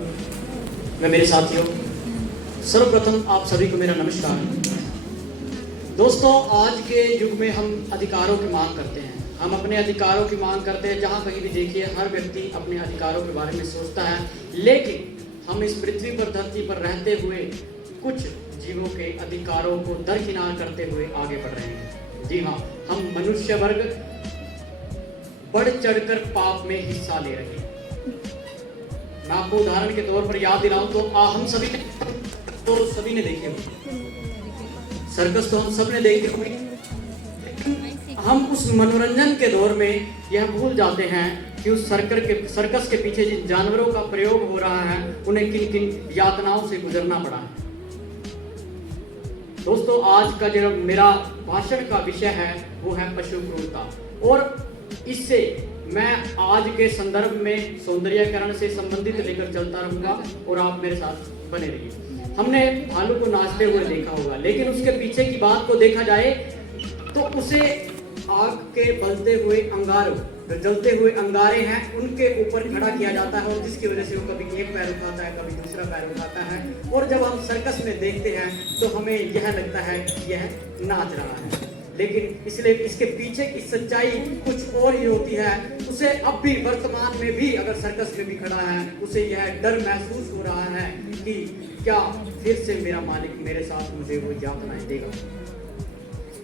मैं मेरे साथियों, सर्वप्रथम आप सभी को मेरा नमस्कार। दोस्तों, आज के युग में हम अधिकारों की मांग करते हैं। हम अपने अधिकारों की मांग करते हैं। जहाँ कहीं भी देखिए, हर व्यक्ति अपने अधिकारों के बारे में सोचता है, लेकिन हम इस पृथ्वी पर, धरती पर रहते हुए कुछ जीवों के अधिकारों को दरकिनार करते हुए आगे बढ़ रहे हैं। जी हाँ, हम मनुष्य वर्ग बढ़ चढ़कर पाप में हिस्सा ले रहे हैं। मैं आपको उदाहरण के तौर पर याद दिलाऊं तो हम सभी ने देखे होंगे सर्कस, तो हम सब ने देखे होंगे, लेकिन हम उस मनोरंजन के दौर में यह भूल जाते हैं कि उस सर्कस के पीछे जिन जानवरों का प्रयोग हो रहा है, उन्हें किन किन यातनाओं से गुजरना पड़ा है। दोस्तों, आज का जो मेरा भाषण का विषय है वो है पशु क्रूरता, और इससे मैं आज के संदर्भ में सौंदर्यीकरण से संबंधित लेकर चलता रहूंगा और आप मेरे साथ बने रहिए। हमने भालू को नाचते हुए देखा होगा, लेकिन उसके पीछे की बात को देखा जाए तो उसे आग के बलते हुए अंगारों, जो जलते हुए अंगारे हैं, उनके ऊपर खड़ा किया जाता है, और जिसकी वजह से वो कभी एक पैर उठाता है, कभी दूसरा पैर उठाता है। और जब हम सर्कस में देखते हैं तो हमें यह लगता है कि यह नाच रहा है, लेकिन इसलिए इसके पीछे की सच्चाई कुछ और ही होती है। उसे अब भी वर्तमान में भी अगर सर्कस में भी खड़ा है, उसे यह डर महसूस हो रहा है कि क्या फिर से मेरा मालिक मेरे साथ मुझे वो यातनाएं देगा।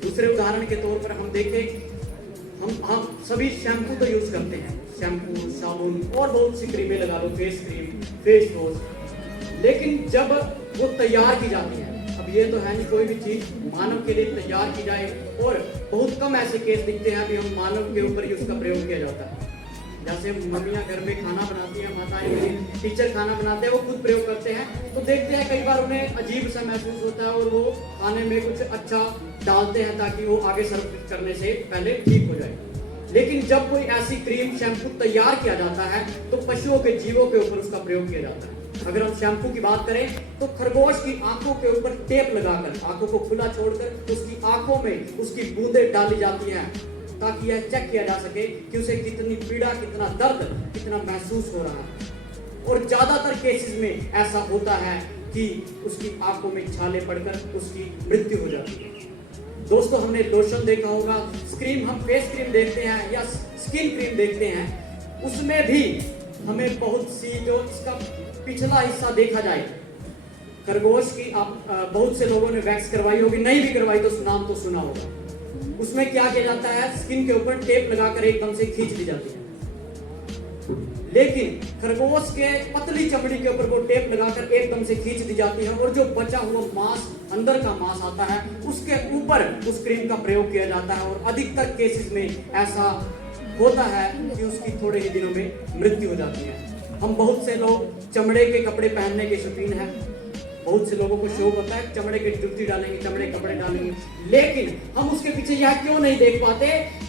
दूसरे उदाहरण के तौर पर हम देखें, हम सभी शैम्पू तो यूज करते हैं, शैम्पू, साबुन और बहुत सी क्रीमें लगा लो, फेस क्रीम, फेस वॉश, लेकिन जब वो तैयार की जाती है, अब ये तो है नहीं कोई भी चीज मानव के लिए तैयार की जाए, और बहुत कम ऐसे केस दिखते हैं अभी हम मानव के ऊपर ही उसका प्रयोग किया जाता है। जैसे मम्मियाँ घर में खाना बनाती हैं, माताएं, मेरी टीचर खाना बनाते हैं, वो खुद प्रयोग करते हैं, तो देखते हैं कई बार उन्हें अजीब सा महसूस होता है और वो खाने में कुछ अच्छा डालते हैं ताकि वो आगे सर्व करने से पहले ठीक हो जाए। लेकिन जब कोई ऐसी क्रीम, शैम्पू तैयार किया जाता है तो पशुओं के जीवों के ऊपर उसका प्रयोग किया जाता है। अगर हम शैम्पू की बात करें तो खरगोश की आंखों के ऊपर टेप लगाकर, आंखों को खुला छोड़कर उसकी आंखों में उसकी बूंदें डाली जाती हैं, ताकि यह चेक किया जा सके कि उसे कितनी पीड़ा, कितना दर्द, कितना महसूस हो रहा है। और ज्यादातर केसेस में ऐसा होता है कि उसकी आंखों में छाले पड़कर उसकी मृत्यु हो जाती है। दोस्तों, हमने लोशन देखा होगा, क्रीम, हम फेस क्रीम देखते हैं या स्किन क्रीम देखते हैं, उसमें भी हमें बहुत सी, जो इसका पिछला हिस्सा देखा जाए, खरगोश की आप बहुत से लोगों ने वैक्स करवाई होगी, नहीं भी करवाई तो नाम तो सुना होगा। उसमें क्या किया जाता है, स्किन के ऊपर टेप लगाकर एकदम से खींच दी जाती है, लेकिन खरगोश के पतली चमड़ी के ऊपर वो टेप लगाकर एकदम से खींच दी जाती है, और जो बचा हुआ मांस, अंदर का मांस आता है, उसके ऊपर उस क्रीम का प्रयोग किया जाता है, और अधिकतर केसेस में ऐसा होता है कि उसकी थोड़े ही दिनों में मृत्यु हो जाती है। हम बहुत से लोग चमड़े के कपड़े पहनने के शौकीन हैं, बहुत से लोगों को शौक होता है चमड़े के जूती डालेंगे, चमड़े कपड़े डालेंगे, लेकिन हम उसके पीछे यह क्यों नहीं देख पाते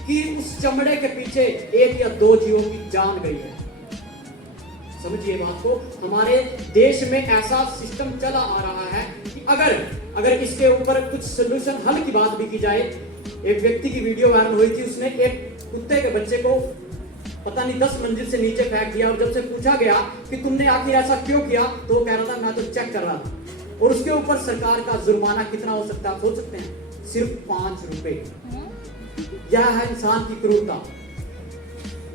कि उस चमड़े के पीछे एक या दो जीवों की जान गई है। समझिए बात को, हमारे देश में ऐसा सिस्टम चला आ रहा है कि अगर इसके ऊपर कुछ सोल्यूशन, हल की बात भी की जाए। एक व्यक्ति की वीडियो वायरल हुई थी, उसने एक कुत्ते के बच्चे को पता नहीं 10 मंजिल से नीचे फेंक दिया, और जब से पूछा गया कि तुमने आखिर ऐसा क्यों किया, तो वो कह रहा था मैं तो चेक कर रहा था। और उसके ऊपर सरकार का जुर्माना कितना हो सकता है आप सोच सकते हैं, सिर्फ 5 रुपए। यह है इंसान की क्रूरता।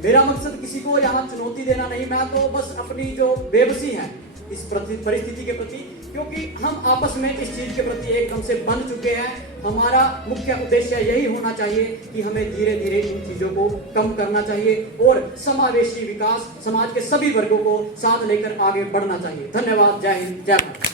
मेरा मकसद किसी को यहाँ चुनौती देना नहीं, मैं तो बस अपनी जो बेबसी है इस परिस्थिति के प्रति, क्योंकि हम आपस में इस चीज के प्रति एकदम से बंध चुके हैं। हमारा मुख्य उद्देश्य यही होना चाहिए कि हमें धीरे धीरे इन चीजों को कम करना चाहिए और समावेशी विकास, समाज के सभी वर्गों को साथ लेकर आगे बढ़ना चाहिए। धन्यवाद। जय हिंद, जय भारत।